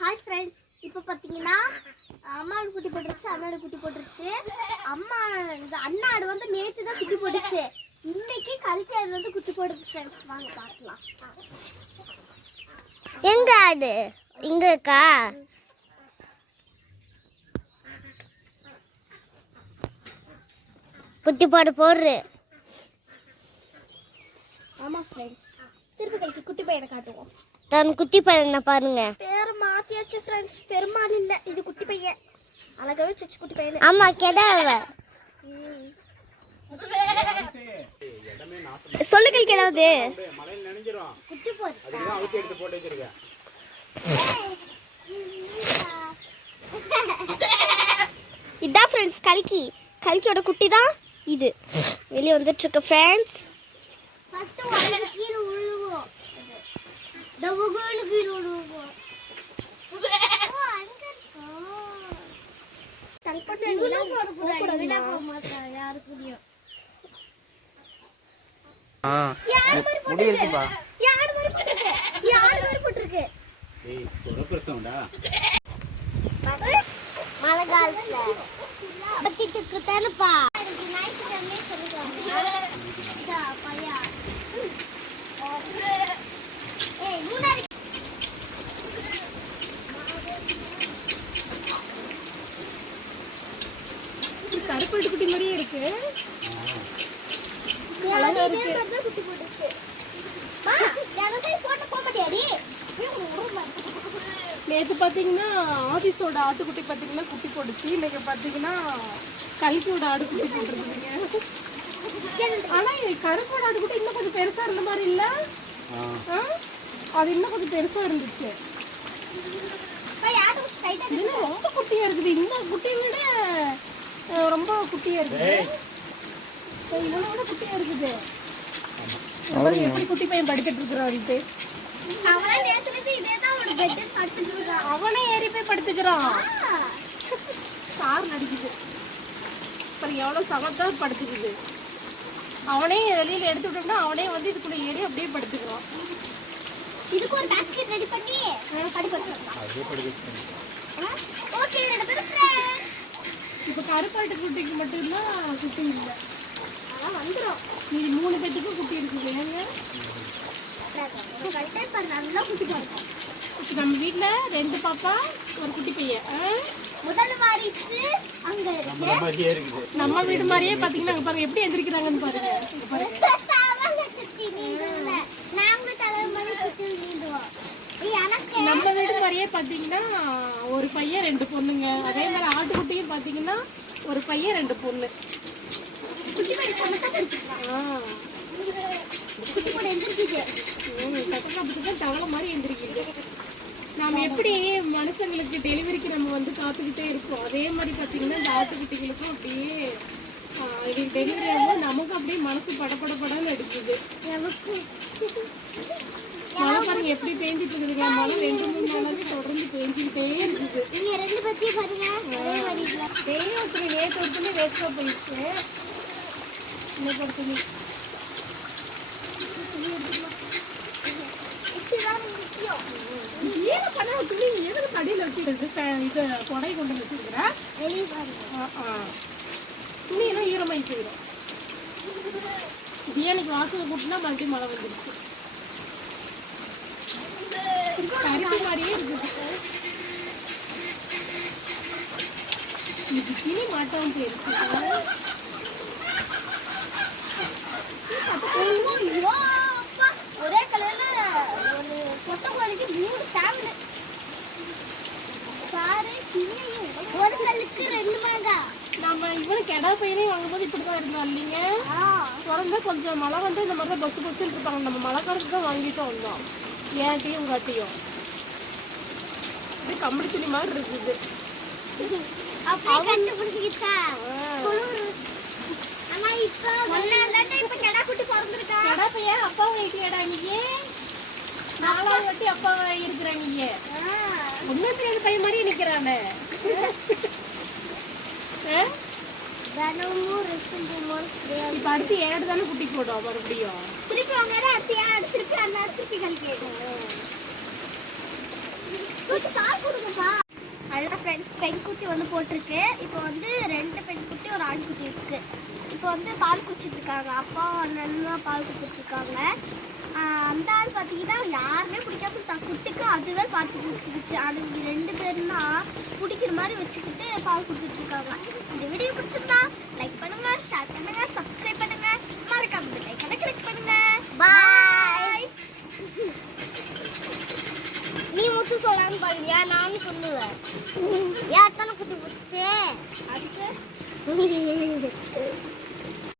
Hi friends, இப்போ பார்த்தீங்கன்னா அம்மாவோட குட்டி போட்டுருச்சு, அண்ணாவோட குட்டி போட்டுருச்சு. அண்ணா ஆடு வந்து நேற்று தான் குட்டி போட்டுச்சு. இன்னைக்கு கல்வி ஆடு வந்து குட்டி போடுது ஃப்ரெண்ட்ஸ். வாங்க பார்க்கலாம். எங்க ஆடு இங்க இருக்கா? குட்டி போடுற. ஆமா ஃப்ரெண்ட்ஸ், திருப்பி கழிச்சு குட்டி பையனை காட்டுவோம். தன் குட்டி பையனை பாருங்க. பேர் மாத்தியாச்சு ஃப்ரெண்ட்ஸ். பெருமாள் இல்ல, இது குட்டி பையன். அழகாவே சச்சு குட்டி பையன். ஆமா, கெடாவ. சொல்லு கழிக்க ஏதாவது குட்டி போடு. இதான் ஃப்ரெண்ட்ஸ் கல்கியோட குட்டி தான் இது. வெளியே வந்துட்டு இருக்கு ஃப்ரெண்ட்ஸ். ஃபர்ஸ்ட் ஒரு கீழ உழுவோம். டபுகுல கீழ உழுவோம். ஓ அங்க இருக்கா. தங்கப்பட்ட நிலா போட விட மாட்டா யாரு புரியும். யார் மாதிரி போட்டுருக்கு? யார் மாதிரி போட்டுருக்கு? ஏய் தொரப்பறடா. மழை காலத்துல பத்திட்டு இருக்கதானப்பா. நைட் டைம்ல சொல்லுவாங்க. பையா. ஏய் முன்னாடி கருப்பட்டு குட்டி மாதிரியே இருக்கு. அழகா இருக்கு. குட்டி போட்டுச்சு. மா யாரோ போட்டு போக மாட்டியாடி? நேற்று பார்த்தீங்கன்னா ஆதிஸோட ஆட்டுக்குட்டி பார்த்தீங்கன்னா குட்டி போட்டுச்சு. இன்னைக்கு பார்த்தீங்கன்னா கல்கியோட ஆடுக்குட்டி போட்டுருக்குதுங்க. ஆனால் இது கருப்போட ஆட்டுக்குட்டி இன்னும் கொஞ்சம் பெருசாக இருந்த மாதிரி இல்லை? அது இன்னும் கொஞ்சம் பெருசாக இருந்துச்சு. இன்னும் ரொம்ப குட்டியாக இருக்குது. இந்த குட்டியை விட ரொம்ப குட்டியாக இருக்குது. இவ்வளோ விட குட்டியாக இருக்குது. எப்படி குட்டி பையன் படுத்துட்டு இருக்கிறான்ட்டு அவனே ஏறி போய் படுத்துக்கிறான். கார் நடிக்குது அப்புறம் எவ்வளவு சமத்தா படுத்துக்குது. அவனே வெளியில எடுத்து விட்டோம்னா அவனே வந்து இதுக்குள்ள ஏறி அப்படியே படுத்துக்கிறான். இதுக்கு ஒரு பாஸ்கெட் ரெடி பண்ணி படுக்க வச்சிரலாம். அதே படுக்க வச்சிரலாம். ஓகே ரெண்டு பேரும் ஃப்ரெண்ட்ஸ். இப்ப கருப்பாட்டு குட்டிக்கு மட்டும் தான் குட்டி இல்லை. ஆனா வந்துரும். மீதி 3 பேத்துக்கும் குட்டி இருக்குது. ஏங்க நல்லா குட்டி போடுறோம். நம்ம வீட்டுல 2 பாப்பா ஒரு குட்டி பையன். முதல் வாரிசு அங்க இருக்கு. நம்ம வீடு மாதிரியே பாத்தீங்கன்னா அங்க பாருங்க எப்படி எந்திரிக்கிறாங்கன்னு பாருங்க. நம்ம வீடு மாதிரியே பாத்தீங்கன்னா ஒரு பையன் 2 பொண்ணுங்க. அதே மாதிரி ஆட்டுக்குட்டியும் பாத்தீங்கன்னா ஒரு பையன் 2 பொண்ணு. தவளை மாதிரி எந்திரிக்குது. நாம எப்படி மனுஷங்களுக்கு டெலிவரிக்கு நம்ம வந்து காத்துக்கிட்டே இருக்கோம், அதே மாதிரி பாத்தீங்கன்னா இந்த ஆட்டுக்குட்டிகளுக்கும் அப்படியே இதுக்கு டெலிவரி ஆகும்போது நமக்கு அப்படியே மனசு படப்படப்படன்னு அடிக்குது. மழை பாருங்க எப்படி பேஞ்சிட்டு இருக்குதுங்க. மழை 2-3 நாளாவே தொடர்ந்து பேஞ்சுக்கிட்டே இருக்குது. நேற்று ஒருத்தனே வேஸ்டா போயிடுச்சு. இன்னைக்கு ஒரு துணி எதுக்கு கடையில் வச்சுருக்கு? இது கொடை கொண்டு வச்சுருக்கிறேன். துணியெல்லாம் ஈரமாகி போயிடும். பிரியாணிக்கு வாசல் கூட்டினா மறுபடியும் மழை வந்துருச்சு. கருப்பு மாதிரியே இருக்குது. இது கிளி மாட்டாம போயிருக்கு. ஒரே கலர்ல ஒரு கொட்டை கோழிக்கு 3 சாம்பிள் சாரு ஒரு கல்லுக்கு 2 மாங்காய். நம்ம இவனு கெடா பையனையும் வாங்கும்போது இப்படிதான் இருந்தோம் இல்லைங்க. தொடர்ந்து கொஞ்சம் மழை வந்து இந்த மாதிரி தான் பஸ் பஸ்ன்னு இருப்பாங்க. நம்ம மழை காலத்துக்கு தான் வாங்கிட்டு வந்தோம். ஏன்ட்டையும் உங்காட்டையும் இது கம்பளி துணி மாதிரி இருக்குது. அப்படியே கண்டுபிடிச்சிக்கிட்டா ஆனா இப்போ இப்ப கெடா குட்டி பிறந்திருக்கா. கெடா பையன் அப்பாவை வைக்கலடா நீங்க. 4வது வாட்டி அப்பாவை இருக்கிற நீங்க. ஒன்னும் தெரியாத பையன் மாதிரி நிக்கிறானே. இப்ப அடுத்து ஏடு தானே குட்டி போடும் மறுபடியும். திருப்பி அவங்க அடுத்து திருப்பி அந்த திருப்பி கழிக்க பால் கொடுங்கப்பா. அதுதான் ஃப்ரெண்ட்ஸ் பெண் குட்டி வந்து போட்டிருக்கு. இப்போ வந்து 2 பெண் குட்டி ஒரு ஆண் குட்டி இருக்கு. இப்போ வந்து பால் குடிச்சிட்டு இருக்காங்க. அப்பா அண்ணன் பால் குடிச்சிட்டு இருக்காங்க. அந்த ஆள் பார்த்தீங்கன்னா யாருமே பிடிக்காம குட்டிக்கு அதுவே பார்த்து குடிச்சிருச்சு. ஆனால் இது 2 பேருன்னா பிடிக்கிற மாதிரி வச்சுக்கிட்டு பால் குடிச்சிட்டு இருக்காங்க. இந்த வீடியோ பிடிச்சிருந்தா லைக் பண்ணுங்க, ஷேர் பண்ணுங்க, சப்ஸ்கிரைப் பண்ணுங்க, மறக்காம பெல் ஐகானை கிளிக் பண்ணுங்க. பாய். நீ மட்டும் சொல்லான்னு பாருங்க, நானும் சொல்லுவேன். யார்த்தான குட்டி போச்சு அதுக்கு